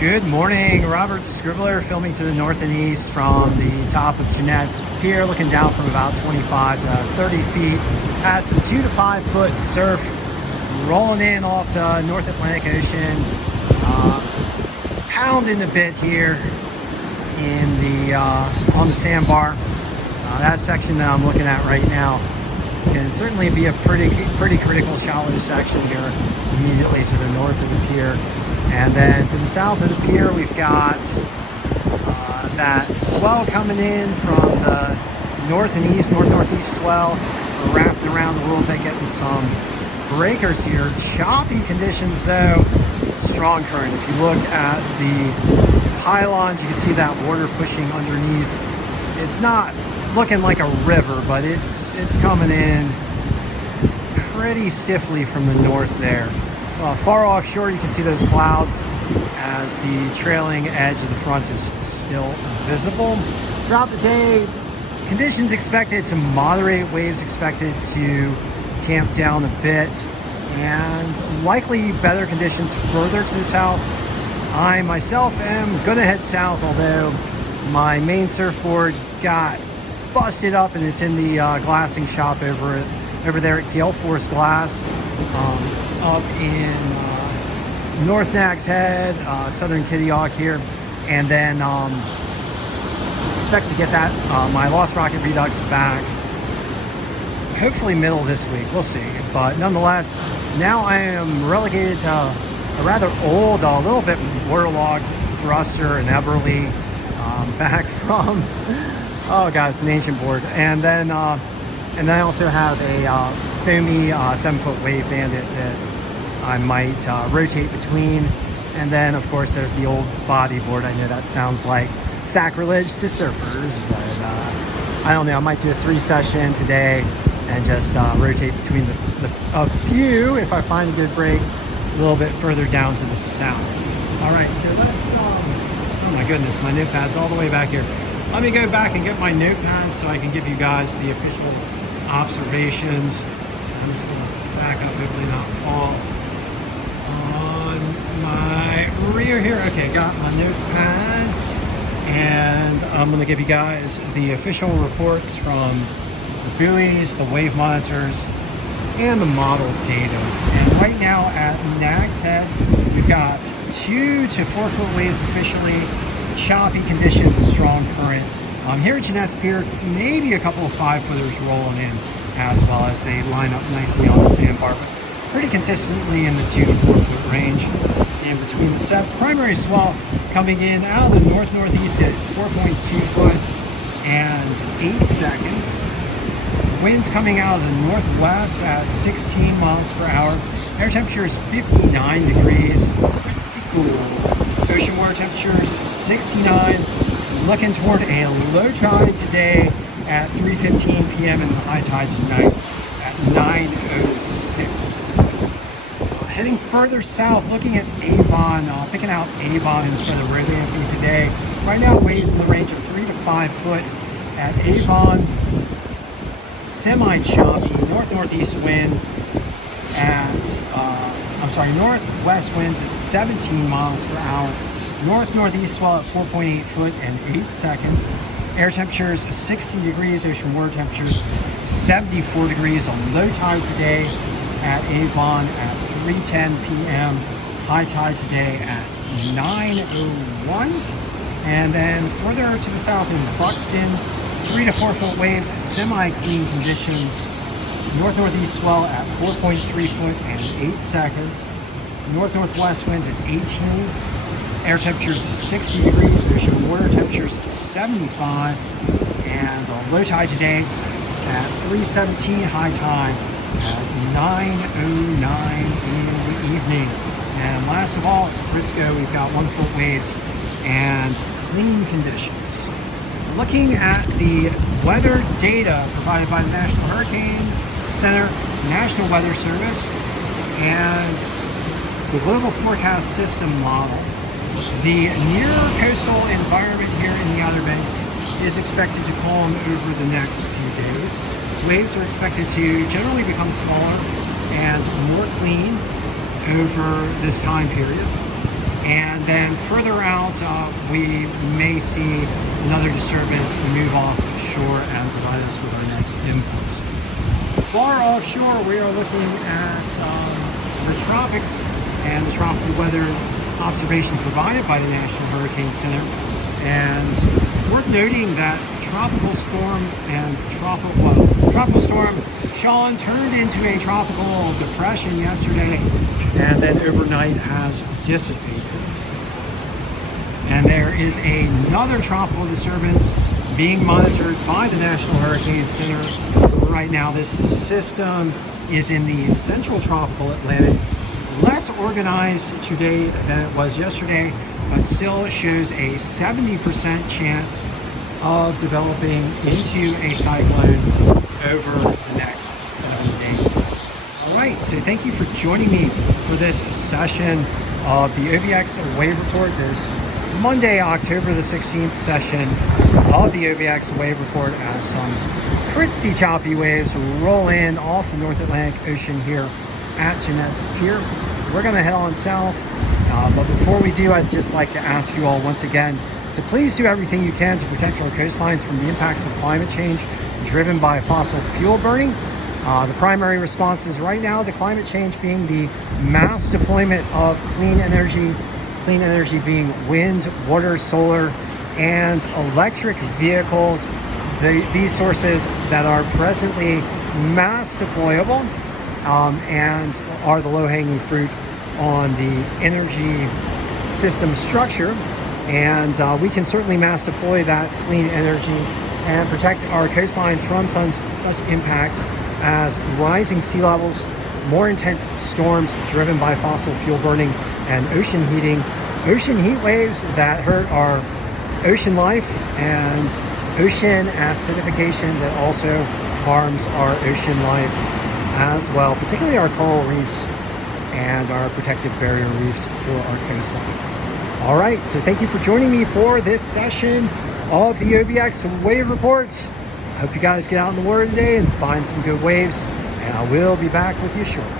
Good morning, Robert Scribbler filming to the north and east from the top of Jeanette's Pier, looking down from about 25 to 30 feet at some 2 to 5 foot surf rolling in off the North Atlantic Ocean, pounding a bit here in the on the sandbar. That section that I'm looking at right now can certainly be a pretty critical shallow section here immediately to the north of the pier. And then to the south of the pier, we've got that swell coming in from the north and east, northeast swell. We're wrapping around a little bit, getting some breakers here. Choppy conditions though, strong current. If you look at the pylons, you can see that water pushing underneath. It's not looking like a river, but it's coming in pretty stiffly from the north there. Far offshore, you can see those clouds as the trailing edge of the front is still visible. Throughout the day, conditions expected to moderate, waves expected to tamp down a bit, and likely better conditions further to the south. I myself am gonna head south, although my main surfboard got busted up and it's in the glassing shop over there at Gale Force Glass. Up in North Nags Head, Southern Kitty Hawk here, and then expect to get that my Lost Rocket Redux back hopefully middle of this week. We'll see, but nonetheless, now I am relegated to a rather old, a little bit waterlogged thruster, an Everly, back from oh god, it's an ancient board, and then I also have a foamy 7-foot wave bandit that I might rotate between. And then of course there's the old bodyboard. I know that sounds like sacrilege to surfers, but I don't know, I might do a 3-session today and just rotate between a few if I find a good break a little bit further down to the south. All right, so let's oh my goodness, my notepad's all the way back here. Let me go back and get my notepad so I can give you guys the official observations. I'm just going to back up, hopefully not fall on my rear here. Okay, got my notepad, and I'm going to give you guys the official reports from the buoys, the wave monitors, and the model data. And right now at Nags Head, we've got 2 to 4 foot waves officially, choppy conditions, a strong current. Here at Jeanette's Pier, maybe a couple of 5-footers rolling in as well as they line up nicely on the sandbar, but pretty consistently in the 2 to 4 foot range in between the sets. Primary swell coming in out of the northeast at 4.2 foot and 8 seconds. Winds coming out of the northwest at 16 miles per hour. Air temperature is 59 degrees, pretty cool. Ocean water temperature is 69. Looking toward a low tide today at 3:15 p.m. and the high tide tonight at 9:06. Heading further south, looking at Avon, picking out Avon instead of Rodanthe today. Right now, waves in the range of 3 to 5 foot at Avon. Semi-choppy, northeast winds at, northwest winds at 17 miles per hour. Northeast swell at 4.8 foot and 8 seconds. Air temperatures 60 degrees, ocean water temperatures 74 degrees on low tide today at Avon at 3:10 p.m. High tide today at 9:01. And then further to the south in Buxton, 3 to 4 foot waves, semi-clean conditions. Northeast swell at 4.3 foot and 8 seconds. Northwest winds at 18. Air temperatures 60 degrees, ocean water temperatures 75, and low tide today at 3:17, high tide at 9:09 in the evening. And last of all, at Frisco, we've got 1 foot waves and clean conditions. Looking at the weather data provided by the National Hurricane Center, National Weather Service, and the Global Forecast System model, the near coastal environment here in the Outer Banks is expected to calm over the next few days. Waves are expected to generally become smaller and more clean over this time period. And then further out, we may see another disturbance move offshore and provide us with our next impulse. Far offshore, we are looking at the tropics and the tropical weather observations provided by the National Hurricane Center. And it's worth noting that tropical storm Sean turned into a tropical depression yesterday, and then overnight has dissipated. And there is another tropical disturbance being monitored by the National Hurricane Center. Right now, this system is in the central tropical Atlantic, less organized today than it was yesterday, but still shows a 70% chance of developing into a cyclone over the next 7 days. All right, so thank you for joining me for this session of the OBX Wave Report, this Monday, October the 16th session of the OBX Wave Report, as some pretty choppy waves roll in off the North Atlantic Ocean here at Jeanette's Pier. We're going to head on south, but before we do, I'd just like to ask you all once again to please do everything you can to protect our coastlines from the impacts of climate change driven by fossil fuel burning. The primary responses right now to climate change being the mass deployment of clean energy being wind, water, solar, and electric vehicles. These sources that are presently mass deployable and are the low-hanging fruit on the energy system structure. And we can certainly mass deploy that clean energy and protect our coastlines from such impacts as rising sea levels, more intense storms driven by fossil fuel burning, and ocean heating, ocean heat waves that hurt our ocean life, and ocean acidification that also harms our ocean life as well, particularly our coral reefs and our protective barrier reefs for our coastlines. All right, so thank you for joining me for this session of the OBX Wave Report. I hope you guys get out in the water today and find some good waves, and I will be back with you shortly.